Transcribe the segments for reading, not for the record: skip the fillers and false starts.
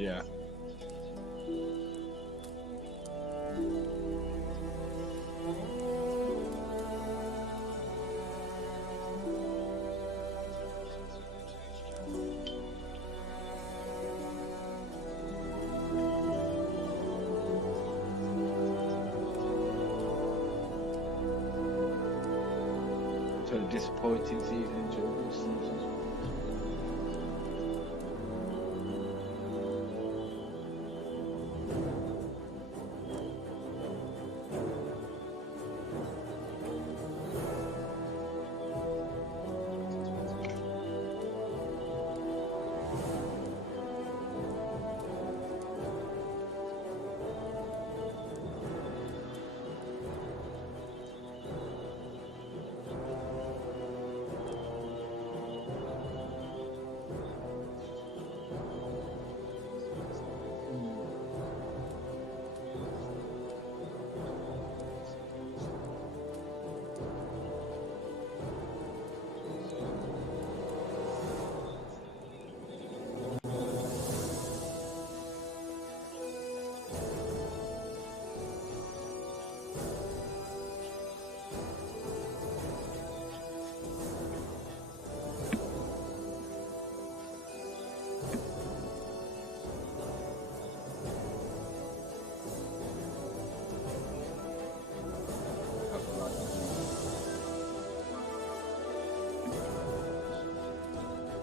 Yeah. So a disappointing season into a good season.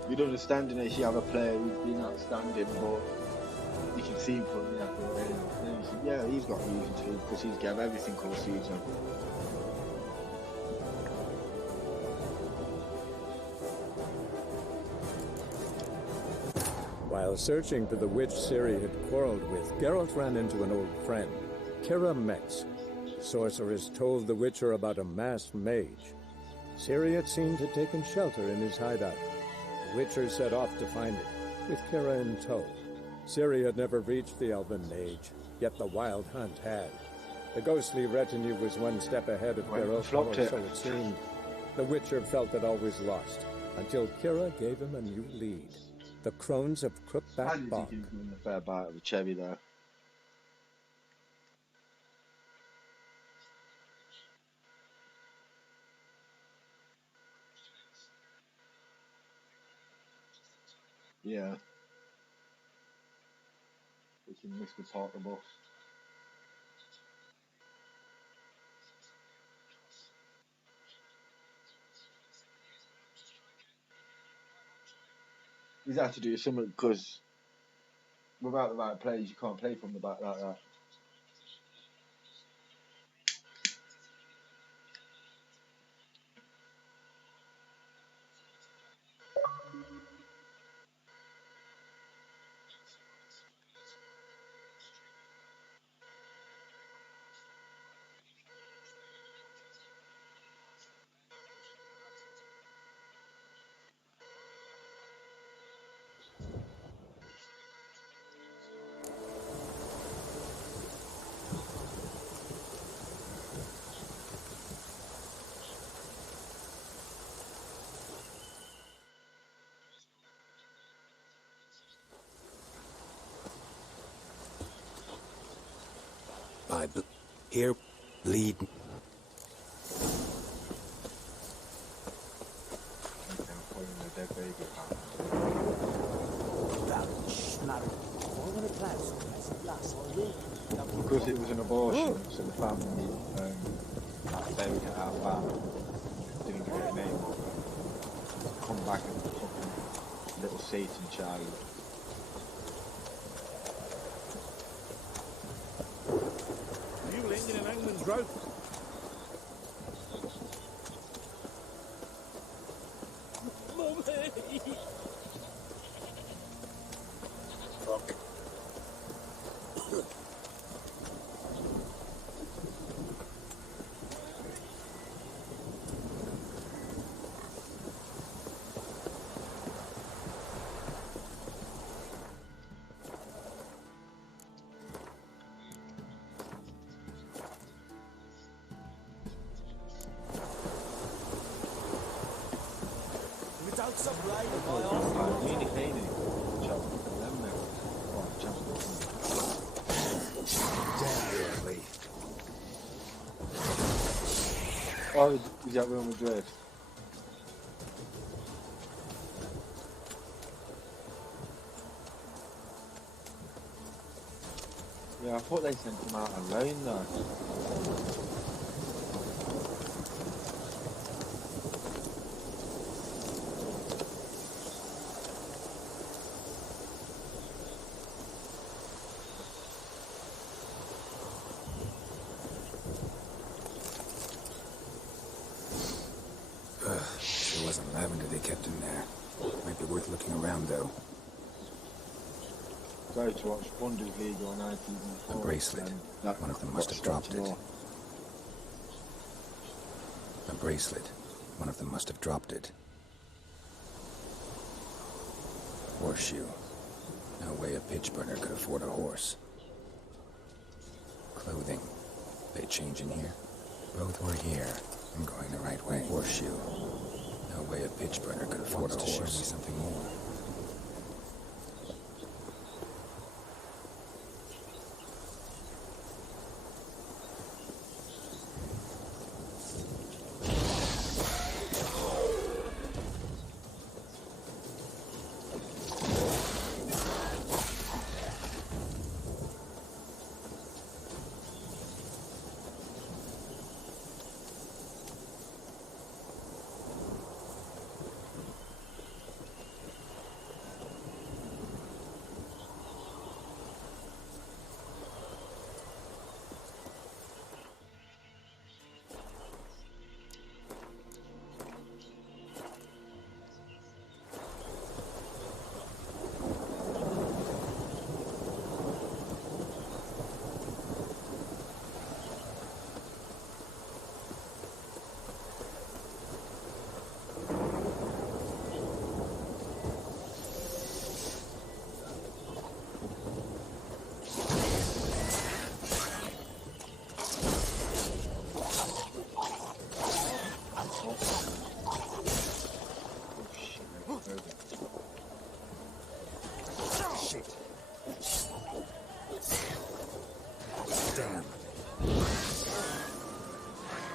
You'd understand if you have a player who's been outstanding, but you can see him putting the effort in. And you think, yeah, he's got reason to because he's given everything all season. While searching for the witch Ciri had quarreled with, Geralt ran into an old friend, Keira Metz. Sorceress told the Witcher about a masked mage. Ciri, it seemed, had taken shelter in his hideout. The Witcher set off to find it, with Keira in tow. Ciri had never reached the Elven Mage, yet the Wild Hunt had. The ghostly retinue was one step ahead of Geralt, or so it seemed. The Witcher felt it always lost, until Keira gave him a new lead. The Crones of Crookback Bog. A fair bite of a cherry there. Yeah. We can miss the part of the boss. He's had to do something because without the right players, you can't play from the back like that. Here, lead. Because it was an abortion, so the family buried it out back, didn't give it a name. Come back and fucking little Satan child. You landing in Angman's rope? Oh, is that Real Madrid? Yeah, I thought they sent him out alone though. Sure wasn't lavender they kept in there. Might be worth looking around, though. Go to watch Bundesliga on ITV4. A bracelet. One of them must have dropped it. A bracelet. One of them must have dropped it. Horseshoe. No way a pitch burner could afford a horse. Clothing. They change in here? Both were here. I'm going the right way. Horseshoe. No way a pitch burner could afford a horse. Show me something more.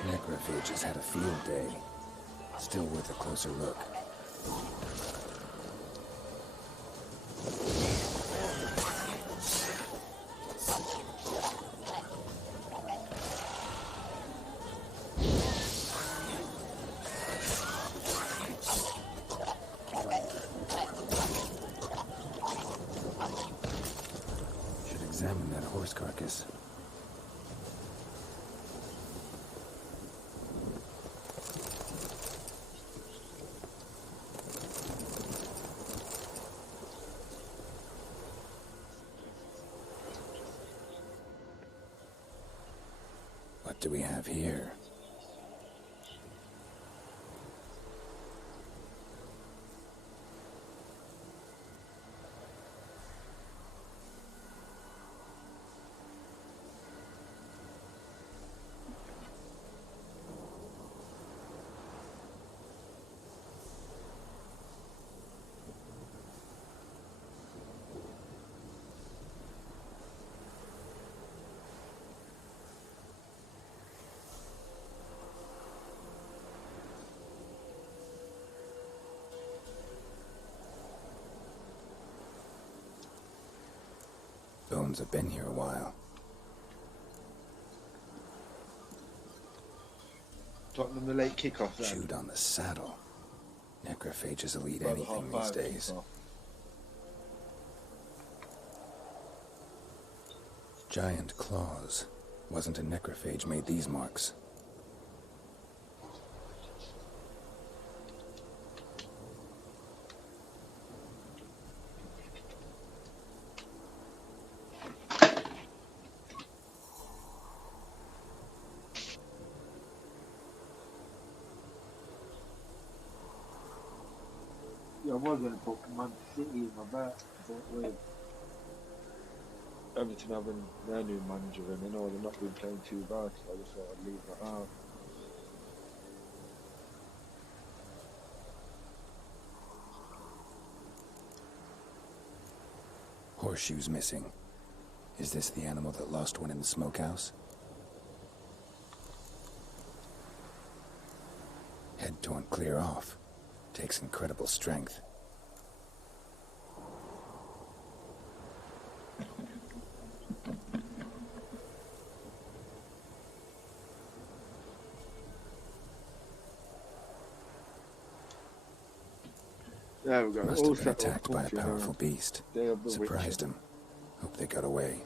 Necrophages had a field day. Still worth a closer look. Should examine that horse carcass. What do we have here? Bones have been here a while. Tottenham the late kickoff then. Chewed on the saddle. Necrophages will eat About anything half these five days. kickoff. Giant claws. Wasn't a necrophage made these marks. Yeah, I was going to put Man City in my bet, but with Everton having their new manager in, I know they're not been playing too bad, so I just thought I'd leave that out. Horseshoes missing. Is this the animal that lost one in the smokehouse? Head torn clear off. Takes incredible strength. There we go. Must All have been set up, attacked by a comfy powerful around. beast. Day of the Surprised Witcher. him. Hope they got away.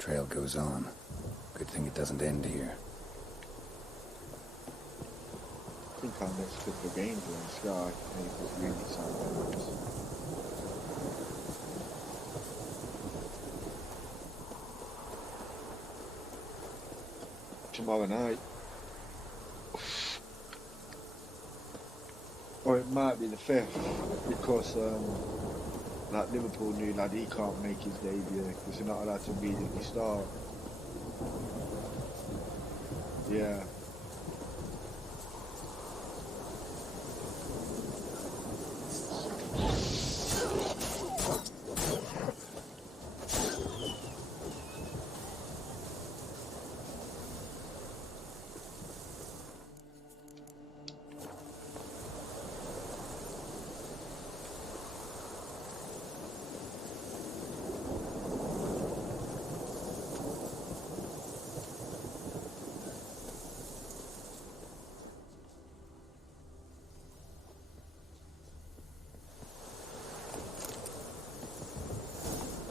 Trail goes on. Good thing it doesn't end here. I think our next couple of games are in Sky. And it was really sound nice. Tomorrow night. Or it might be the 5th, because like Liverpool new lad, he can't make his debut because they're not allowed to immediately start. Yeah.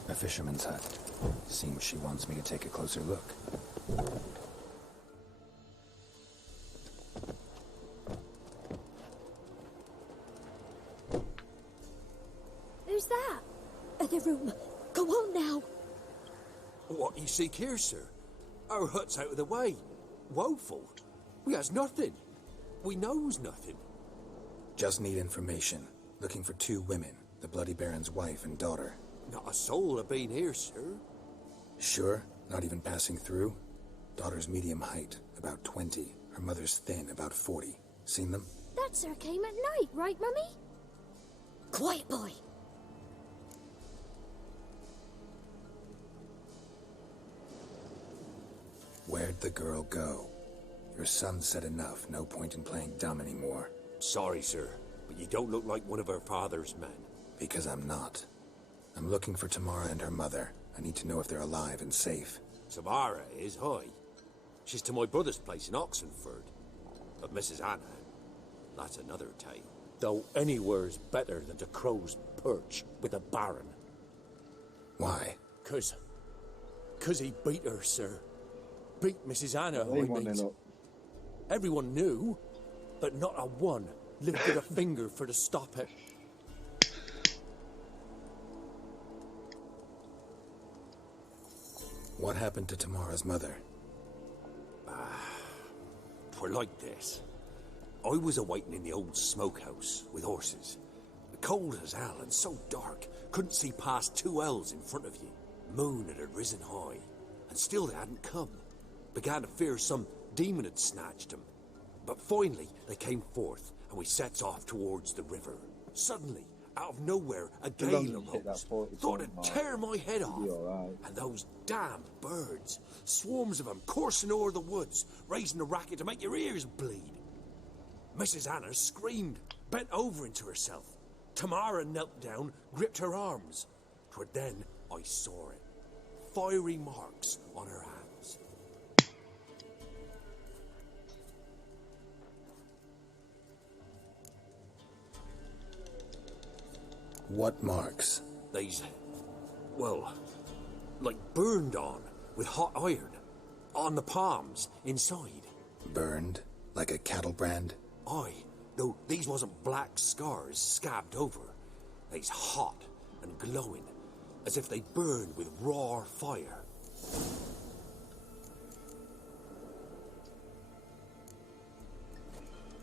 A fisherman's hut. Seems she wants me to take a closer look. Who's that? The room. Go on now. What you seek here, sir? Our hut's out of the way. Woeful. We has nothing. We knows nothing. Just need information. Looking for 2 women. The Bloody Baron's wife and daughter. Not a soul have been here, sir. Sure? Not even passing through? Daughter's medium height, about 20. Her mother's thin, about 40. Seen them? That sir came at night, right, Mummy? Quiet, boy. Where'd the girl go? Your son said enough. No point in playing dumb anymore. Sorry, sir, but you don't look like one of her father's men. Because I'm not. I'm looking for Tamara and her mother. I need to know if they're alive and safe. Tamara is high. She's to my brother's place in Oxenford. But Mrs. Anna, that's another tale. Though anywhere's better than to Crow's Perch with a baron. Why? 'Cause he beat her, sir. Beat Mrs. Anna, I Leave one mean. then up. Everyone knew, but not a one lifted a finger for to stop it. What happened to Tamara's mother? Twere like this. I was awaiting in the old smokehouse with horses. Cold as hell and so dark, couldn't see past 2 ells in front of you. Moon had risen high, and still they hadn't come. Began to fear some demon had snatched them. But finally they came forth, and we sets off towards the river. Suddenly, out of nowhere, a As long as gale you hit that arose. 40 Thought it'd mark, tear my head you'll off. be alright. And those damn birds, swarms of them coursing o'er the woods, raising a racket to make your ears bleed. Mrs. Anna screamed, bent over into herself. Tamara knelt down, gripped her arms. 'Twere then I saw it. Fiery marks on her hands. What marks? They's, well, like burned on with hot iron. On the palms, inside. Burned? Like a cattle brand? Aye, though these wasn't black scars scabbed over. They's hot and glowing, as if they burned with raw fire.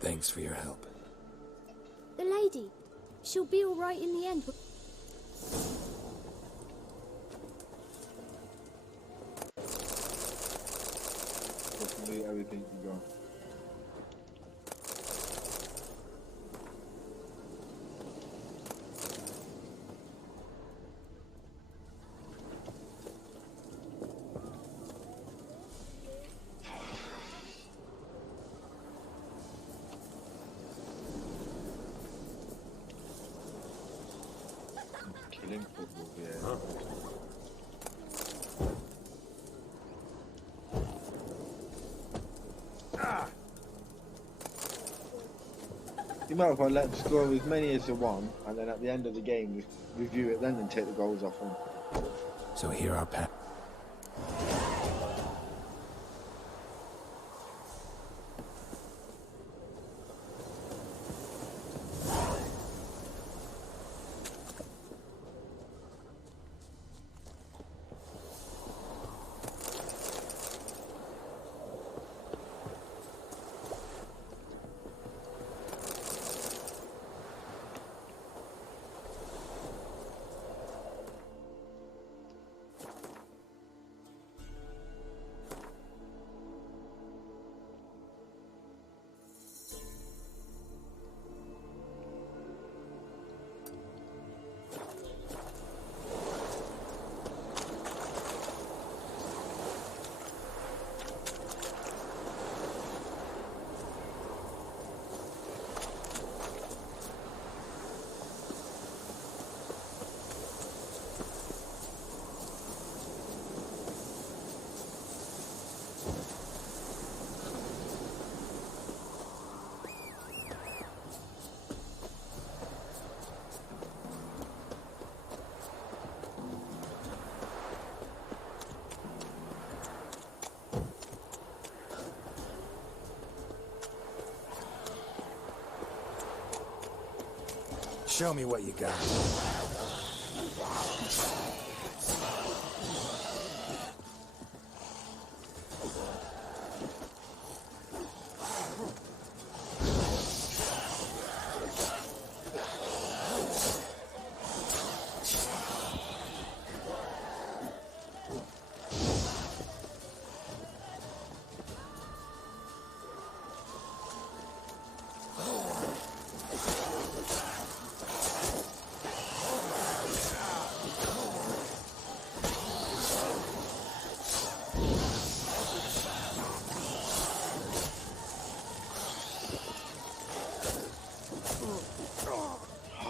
Thanks for your help. The lady. She'll be all right in the end. Hopefully everything can go. link up with You might as well let them score as many as you want, and then at the end of the game, just review it then and take the goals off them. So here our path. Show me what you got.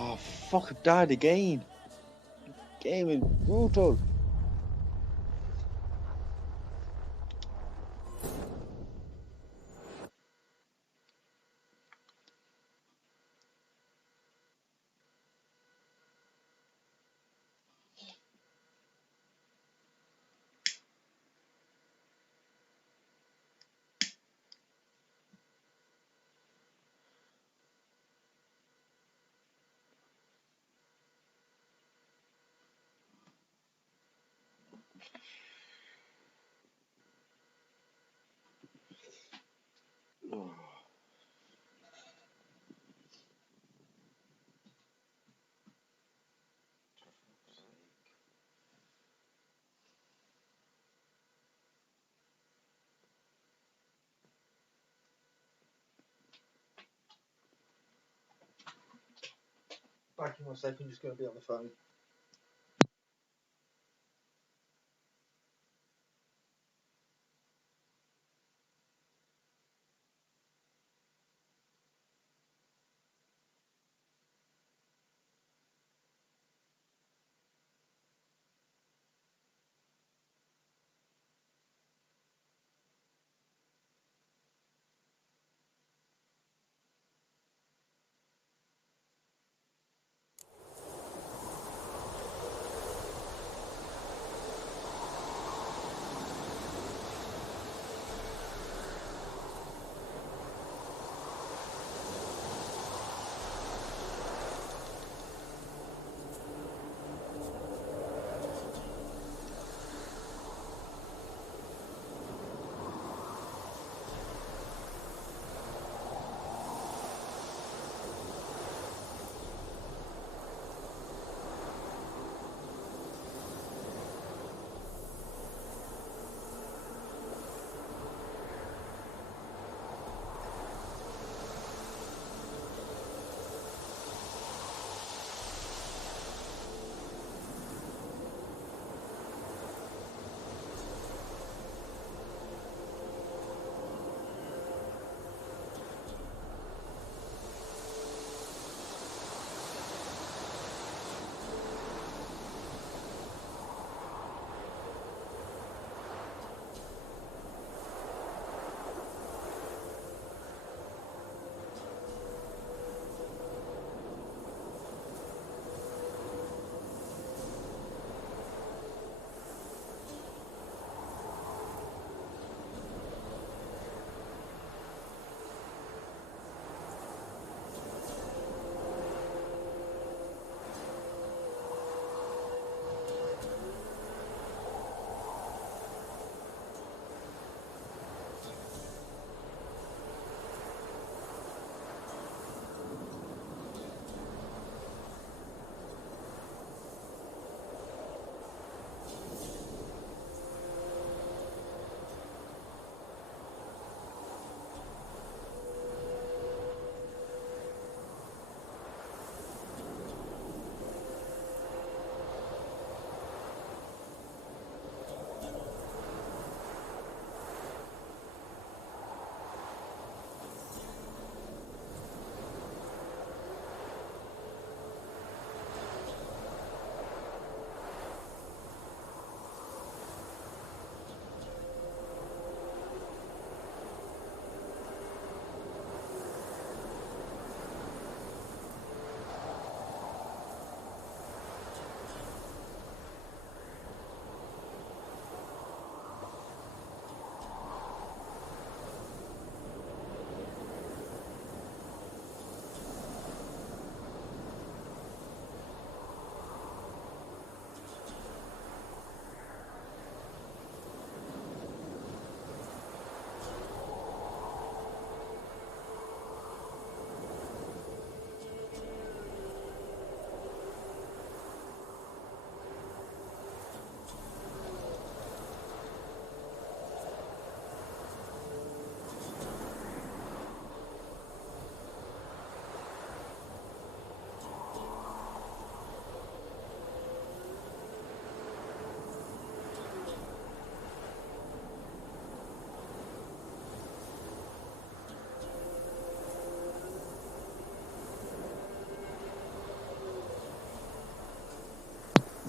Oh, fuck, I died again. Game is brutal. Back in 1 second, just going to be on the phone.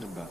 I'm back.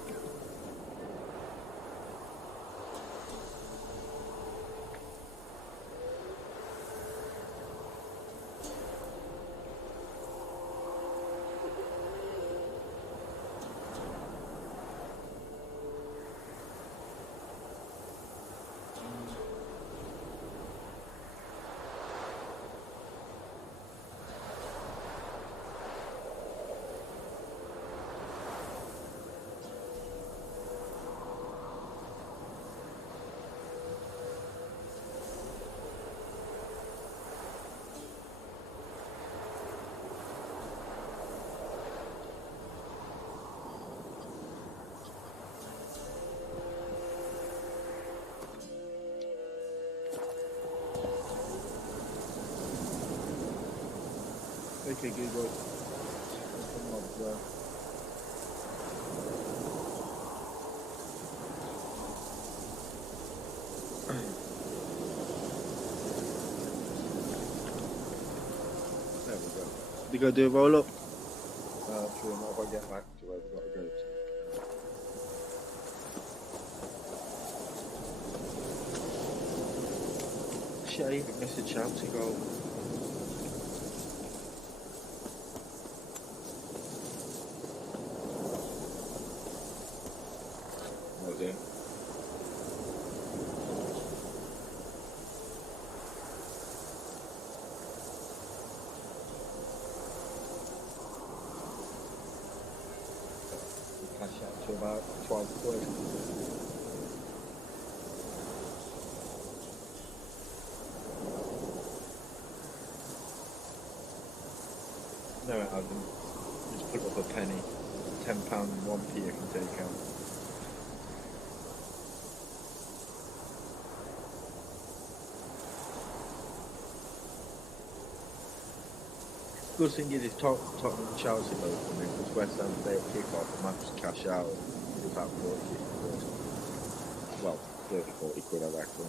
Okay, Google. Some mobs there. There we go. You gotta do a roll up. True, not if I get back to where we've got to go to. Shit, I even missed a chance to go. That was it. Cash out to about 12 quid. No, it hasn't. Just put up a penny. £10 and 1p you can take out. Good thing is Tottenham and Chelsea both come in because West Ham they kick off and match cash out. It was about 40 quid. Well, 30, 40 quid I reckon.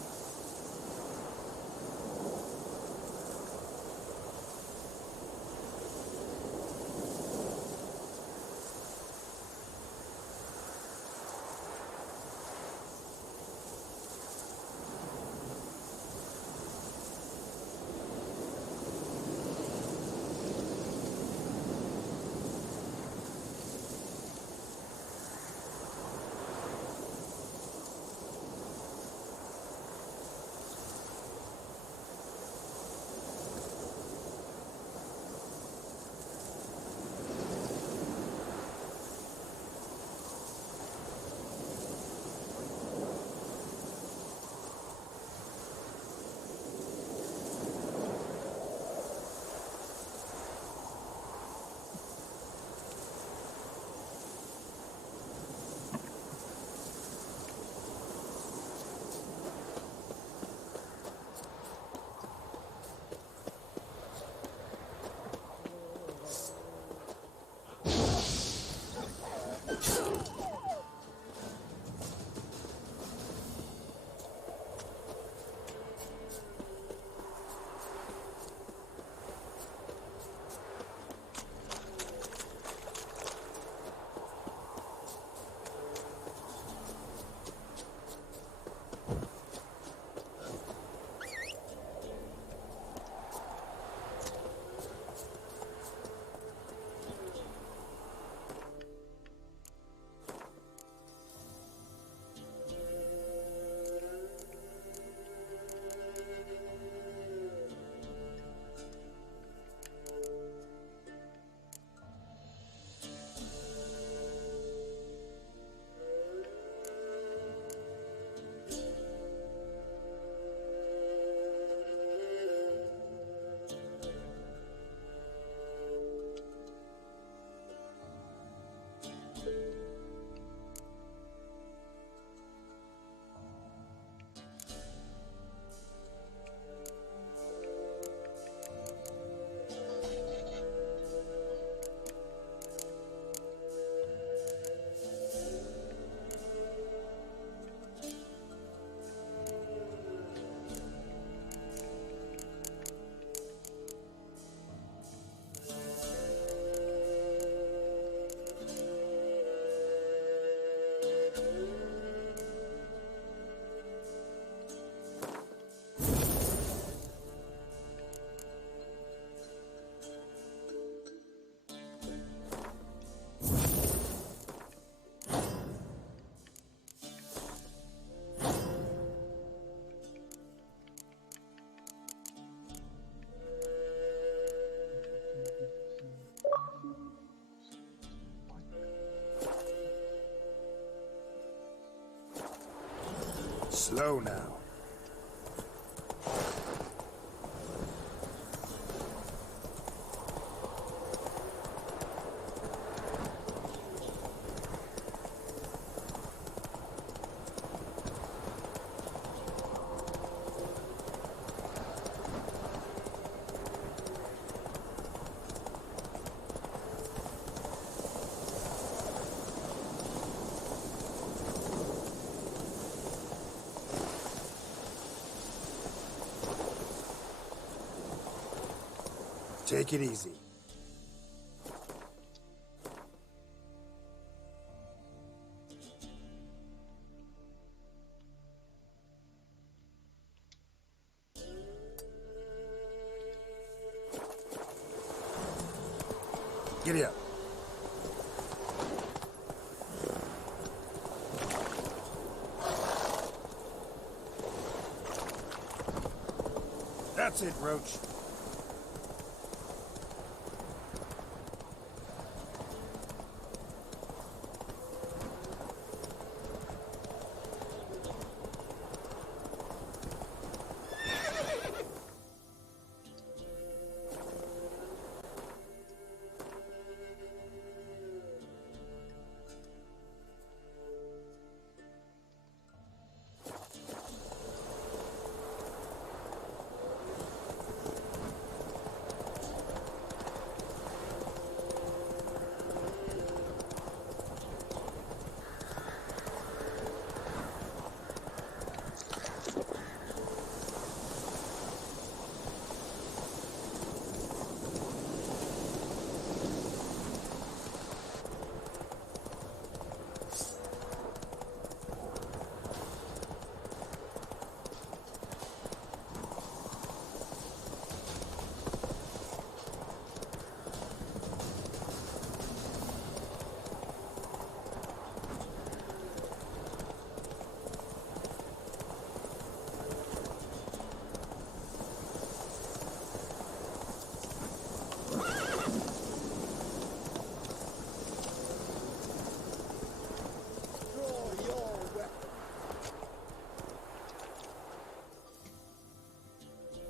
Slow now. Take it easy. Giddy up. That's it, Roach.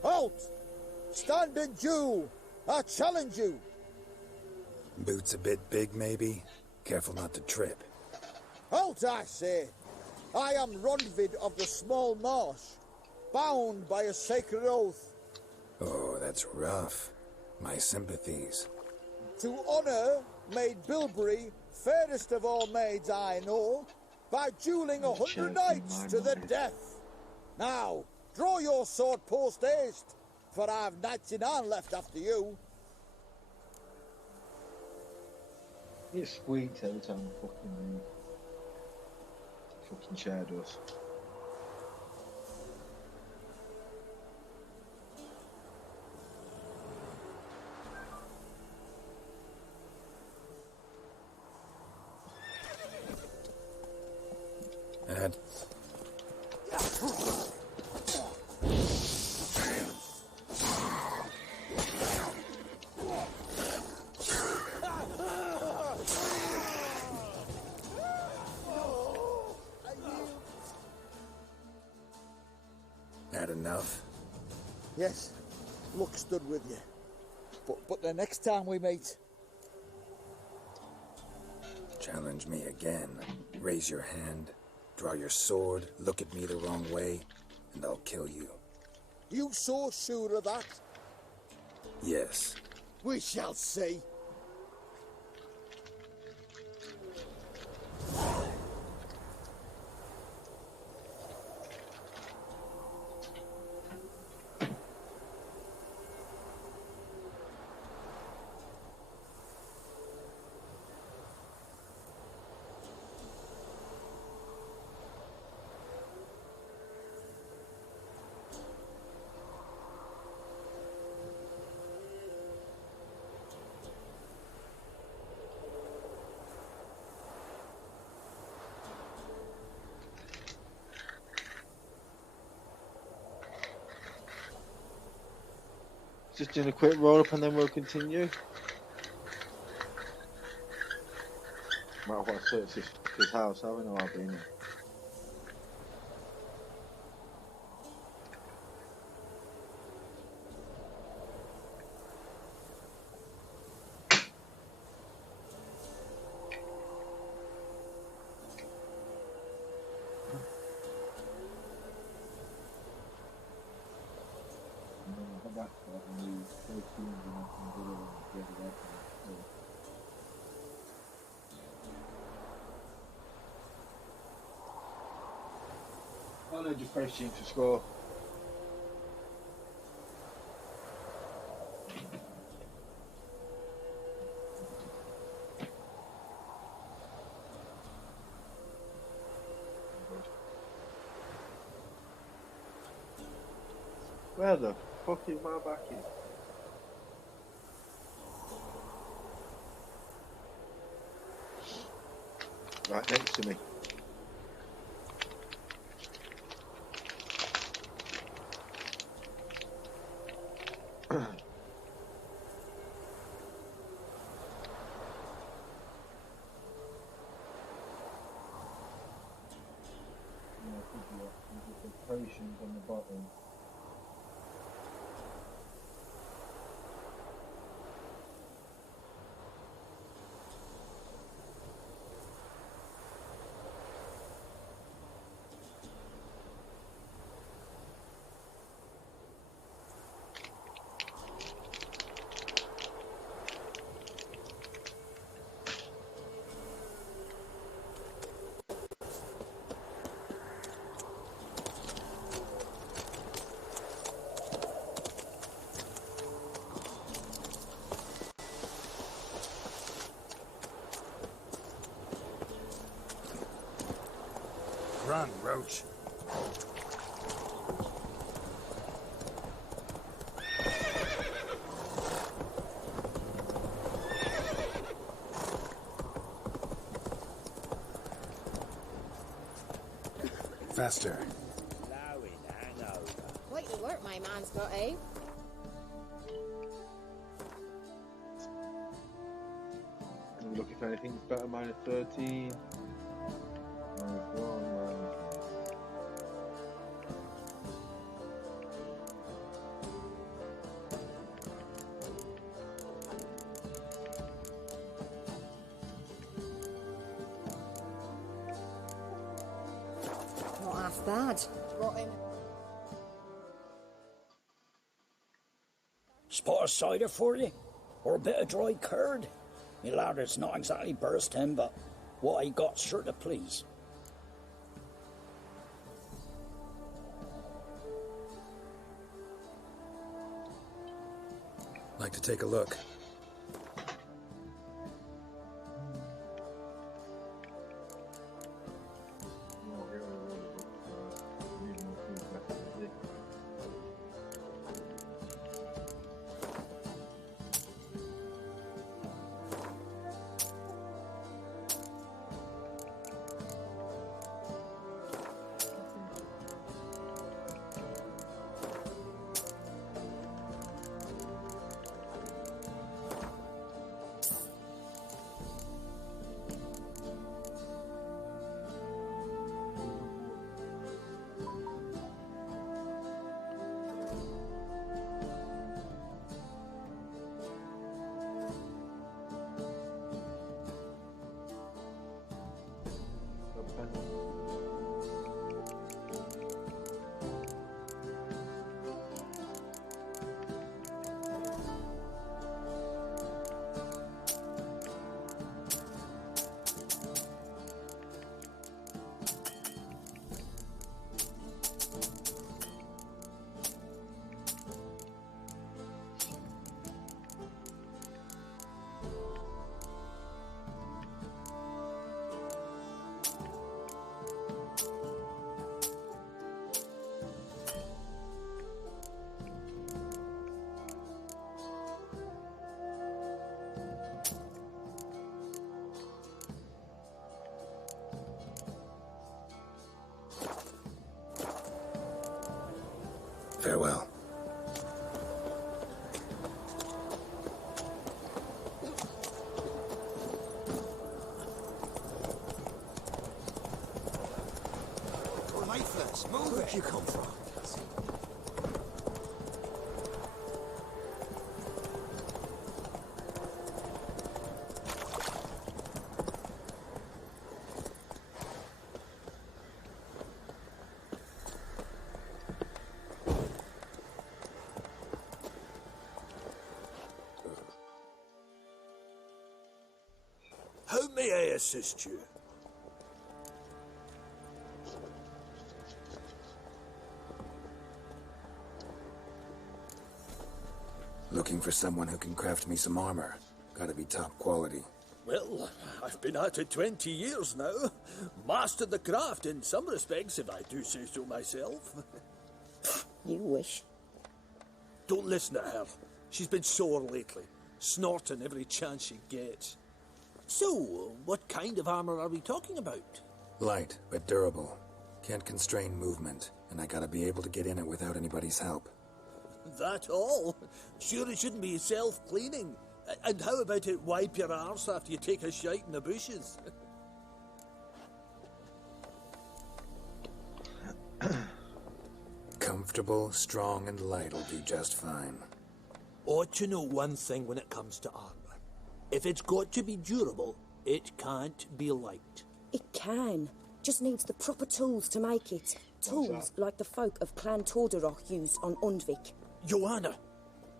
Halt! Standing Jew! I challenge you! Boots a bit big, maybe? Careful not to trip. Halt, I say! I am Rondvid of the Small Marsh, bound by a sacred oath. Oh, that's rough. My sympathies. To honour Maid Bilberry, fairest of all maids I know, by duelling 100 knights to the death. Now, draw your sword post haste, for I've knights in hand left after you. It's sweet every time fucking chair does. And that enough? Yes, luck stood with you. But the next time we meet... Challenge me again. Raise your hand, draw your sword, look at me the wrong way, and I'll kill you. You so sure of that? Yes. We shall see. Just doing a quick roll up and then we'll continue. Might have to search his house, haven't I? I've been here. Oh no, just both teams to score. Where the fuck is my back in? Right next to me. Potions on the bottom. Run, Roach. Faster. Quite the work my man's got, eh? Can we look if anything's better? Minus 13. Minus 1, minus... Not half bad. Brought him. Spot a cider for you? Or a bit of dry curd? Me lad, it's not exactly bursting, but what I got sure to please. Like to take a look. Farewell. Go mate first, move it. Where'd you come from? How may I assist you? Looking for someone who can craft me some armor. Gotta be top quality. Well, I've been at it 20 years now. Mastered the craft in some respects, if I do say so myself. You wish. Don't listen to her. She's been sore lately, snorting every chance she gets. So, what kind of armor are we talking about? Light, but durable. Can't constrain movement, and I gotta be able to get in it without anybody's help. That all? Sure it shouldn't be self-cleaning. And how about it wipe your arse after you take a shite in the bushes? Comfortable, strong, and light will do just fine. Ought to know one thing when it comes to armor. If it's got to be durable, it can't be light. It can. Just needs the proper tools to make it. Tools like the folk of Clan Tordarroch used on Undvik. Joanna,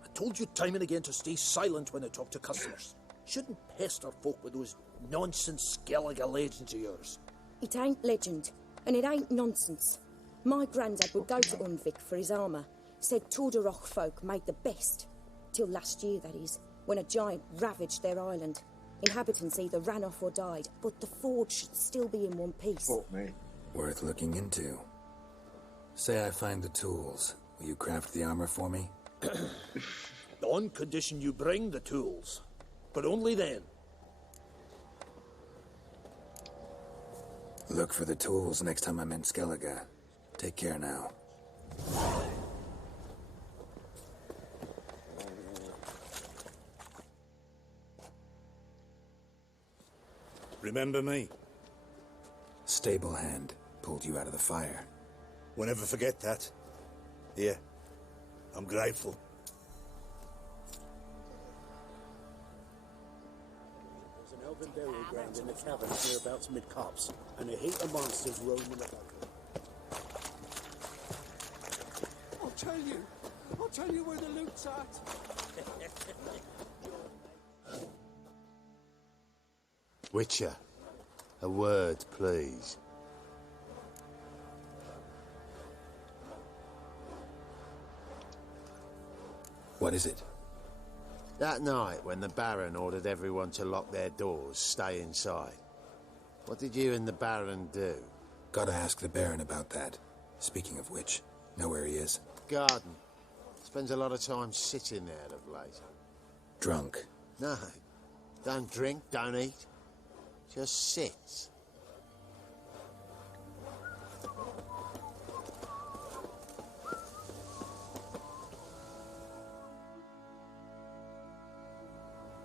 I told you time and again to stay silent when I talk to customers. Shouldn't pester folk with those nonsense Skellige legends of yours. It ain't legend, and it ain't nonsense. My granddad would go to Undvik for his armour. Said Tordarroch folk made the best. Till last year, that is, when a giant ravaged their island. Inhabitants either ran off or died, but the forge should still be in one piece. Fuck me. Worth looking into. Say I find the tools. Will you craft the armor for me? On condition you bring the tools. But only then. Look for the tools next time I'm in Skellige. Take care now. Remember me? Stable hand pulled you out of the fire. We'll never forget that. Here, I'm grateful. There's an elven burial ground in the caverns nearabouts mid-copse, and a heap of monsters roaming about. I'll tell you where the loot's at. Witcher, a word, please. What is it? That night when the Baron ordered everyone to lock their doors, stay inside. What did you and the Baron do? Gotta ask the Baron about that. Speaking of which, know where he is? Garden. Spends a lot of time sitting there of late. Drunk. No. Don't drink, don't eat. Just sits.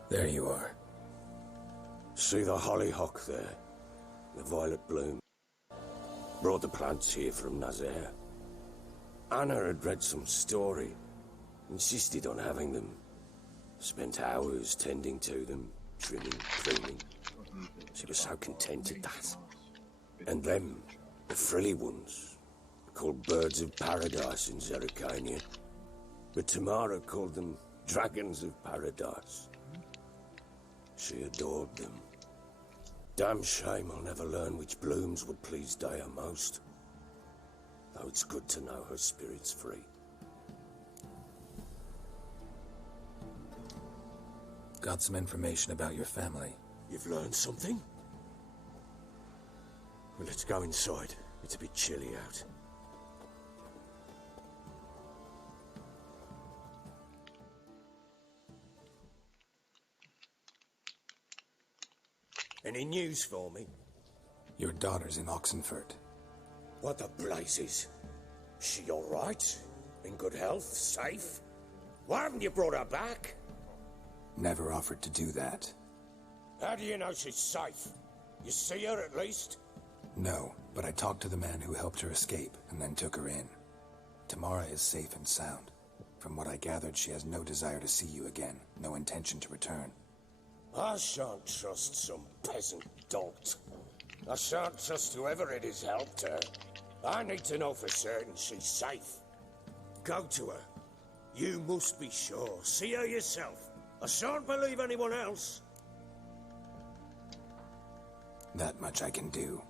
There you are. See the hollyhock there? The violet bloom. Brought the plants here from Nazaire. Anna had read some story. Insisted on having them. Spent hours tending to them, trimming, pruning. She was so content at that. And them, the frilly ones, called birds of paradise in Zerrikania. But Tamara called them dragons of paradise. She adored them. Damn shame I'll never learn which blooms would please Dea most. Though it's good to know her spirit's free. Got some information about your family. You've learned something? Well, let's go inside. It's a bit chilly out. Any news for me? Your daughter's in Oxenfurt. What the blazes? She all right? In good health? Safe? Why haven't you brought her back? Never offered to do that. How do you know she's safe? You see her at least? No, but I talked to the man who helped her escape and then took her in. Tamara is safe and sound. From what I gathered, she has no desire to see you again, no intention to return. I shan't trust some peasant dolt. I shan't trust whoever it is helped her. I need to know for certain she's safe. Go to her. You must be sure. See her yourself. I shan't believe anyone else. That much I can do.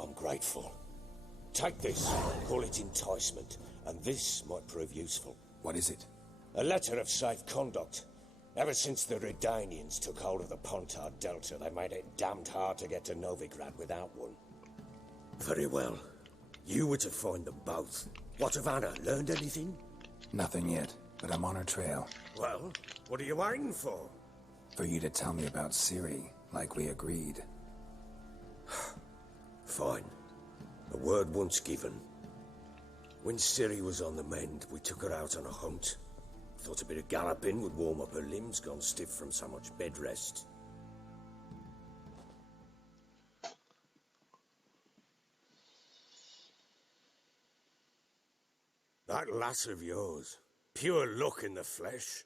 I'm grateful. Take this, call it enticement, and this might prove useful. What is it? A letter of safe conduct. Ever since the Redanians took hold of the Pontard Delta, they made it damned hard to get to Novigrad without one. Very well. You were to find them both. What of Anna? Learned anything? Nothing yet, but I'm on her trail. Well, what are you waiting for? For you to tell me about Ciri, like we agreed. Fine. A word once given. When Ciri was on the mend, we took her out on a hunt. Thought a bit of galloping would warm up her limbs, gone stiff from so much bed rest. That lass of yours, pure luck in the flesh.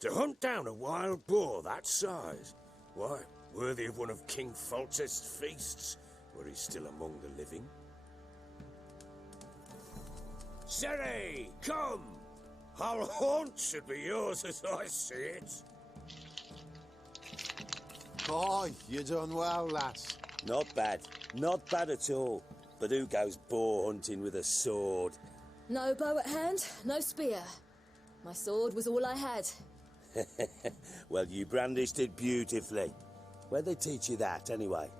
To hunt down a wild boar that size, why, worthy of one of King Foltest's feasts, were he still among the living. Ciri, come! Our haunt should be yours as I see it. Oh, you done well, lass. Not bad. Not bad at all. But who goes boar hunting with a sword? No bow at hand, no spear. My sword was all I had. Well, you brandished it beautifully. Where'd they teach you that, anyway?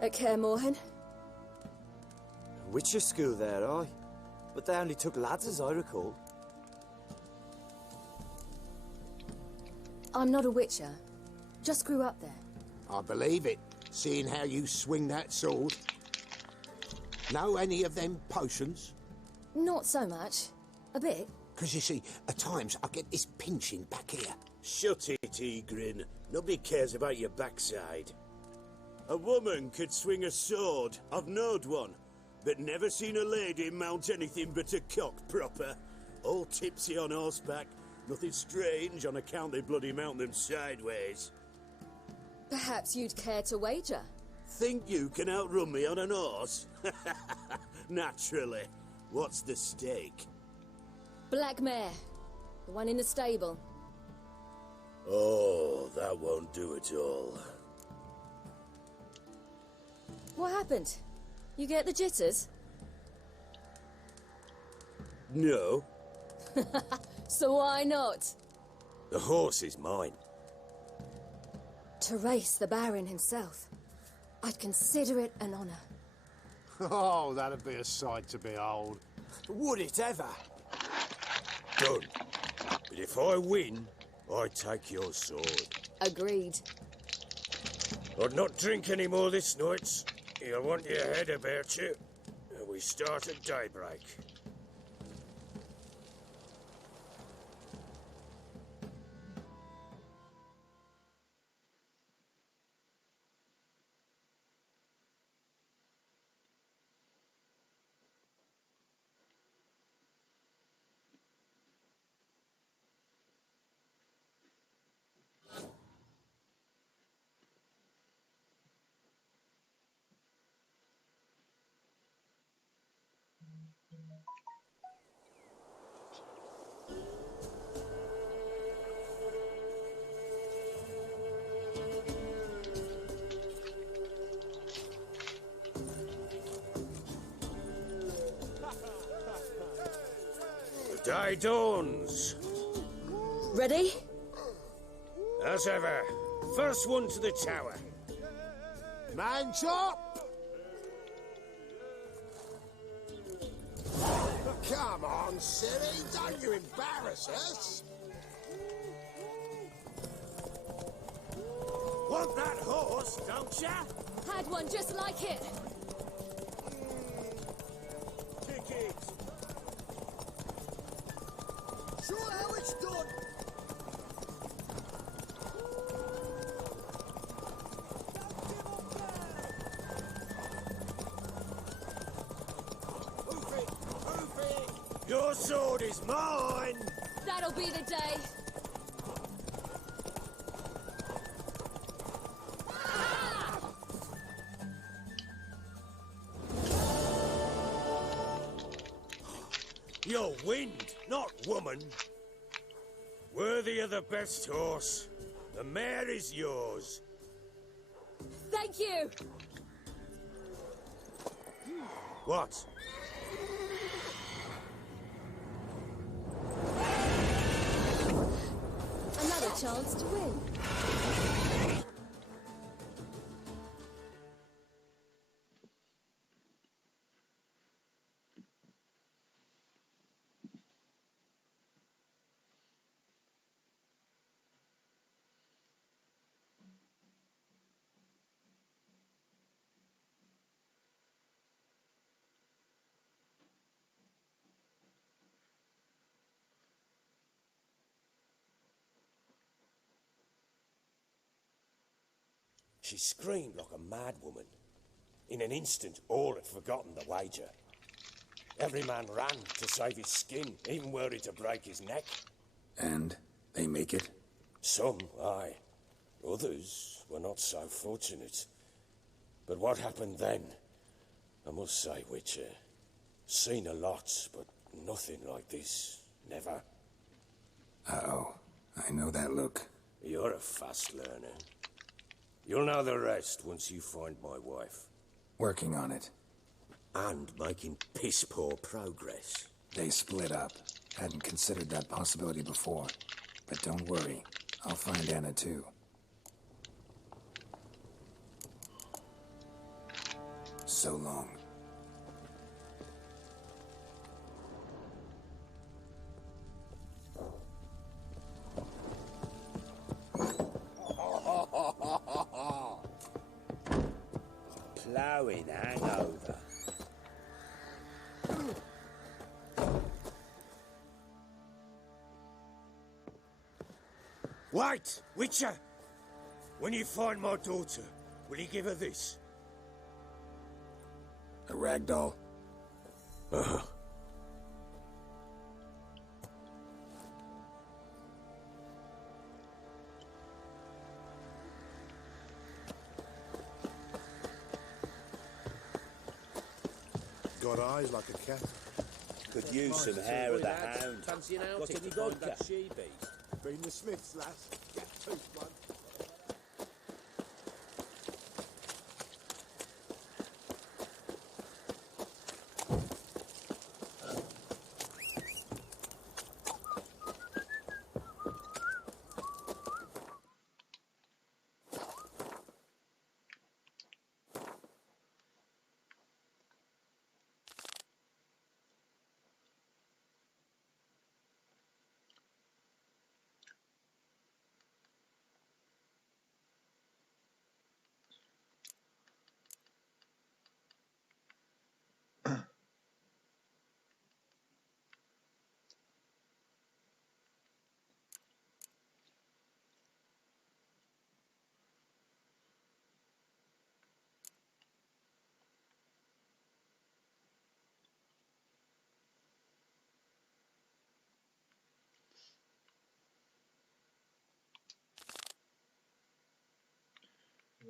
At Kaer Morhen. Witcher school there, aye. But they only took lads, as I recall. I'm not a witcher. Just grew up there. I believe it, seeing how you swing that sword. Know any of them potions? Not so much. A bit. Because you see, at times I get this pinching back here. Shut it, Egrin. Nobody cares about your backside. A woman could swing a sword. I've knowed one. But never seen a lady mount anything but a cock proper. All tipsy on horseback. Nothing strange on account they bloody mount them sideways. Perhaps you'd care to wager? Think you can outrun me on an horse? Naturally. What's the stake? Black mare. The one in the stable. Oh, that won't do it all. What happened? You get the jitters? No. So why not? The horse is mine. To race the Baron himself. I'd consider it an honor. Oh, that'd be a sight to behold. Would it ever? Done. But if I win, I take your sword. Agreed. I'd not drink any more this night. You'll want your head about you. We start at daybreak. The day dawns. Ready? As ever. First one to the tower. Man chop! Come on, Ciri, don't you embarrass us! Want that horse, don't ya? Had one just like it. Kick it. Show how it's done. Your sword is mine! That'll be the day. You're wind, not woman. Worthy of the best horse. The mare is yours. Thank you! What? Another chance to win. She screamed like a mad woman. In an instant, all had forgotten the wager. Every man ran to save his skin, even were it to break his neck. And they make it? Some, aye. Others were not so fortunate. But what happened then? I must say, Witcher, seen a lot, but nothing like this. Never. Uh-oh. I know that look. You're a fast learner. You'll know the rest once you find my wife. Working on it. And making piss-poor progress. They split up. Hadn't considered that possibility before. But don't worry. I'll find Anna too. So long. Ploughing hangover. Wait, Witcher! When you find my daughter, will you give her this? A ragdoll? Uh-huh. Got eyes like a cat. Could use some hair of the hound. Fancy an Got outing any to find vodka? that she-beast? Been the Smiths, lass. Get tooth one.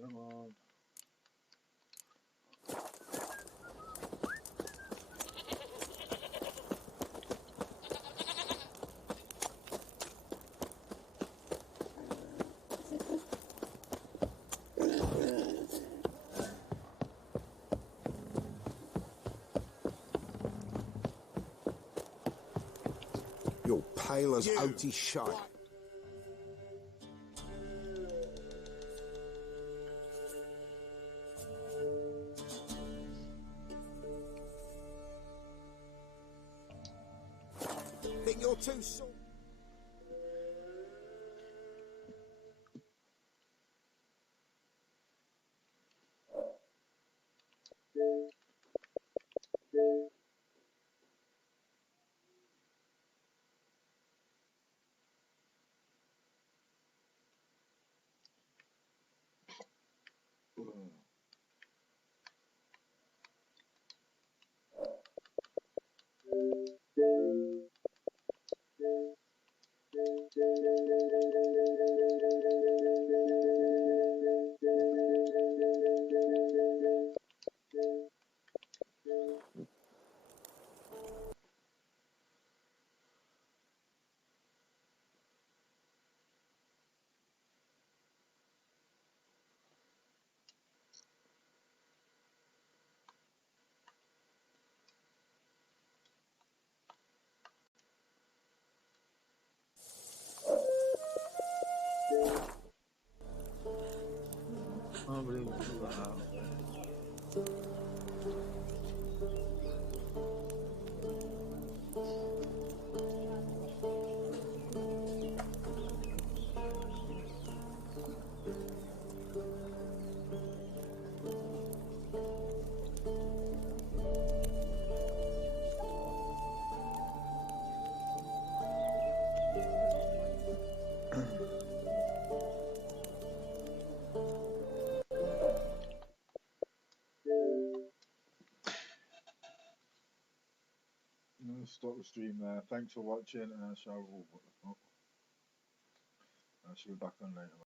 Come on. You're pale as outy shite. Think you're too sore? just stop the stream there. Thanks for watching, and I shall. Oh, what the fuck? I shall be back on later.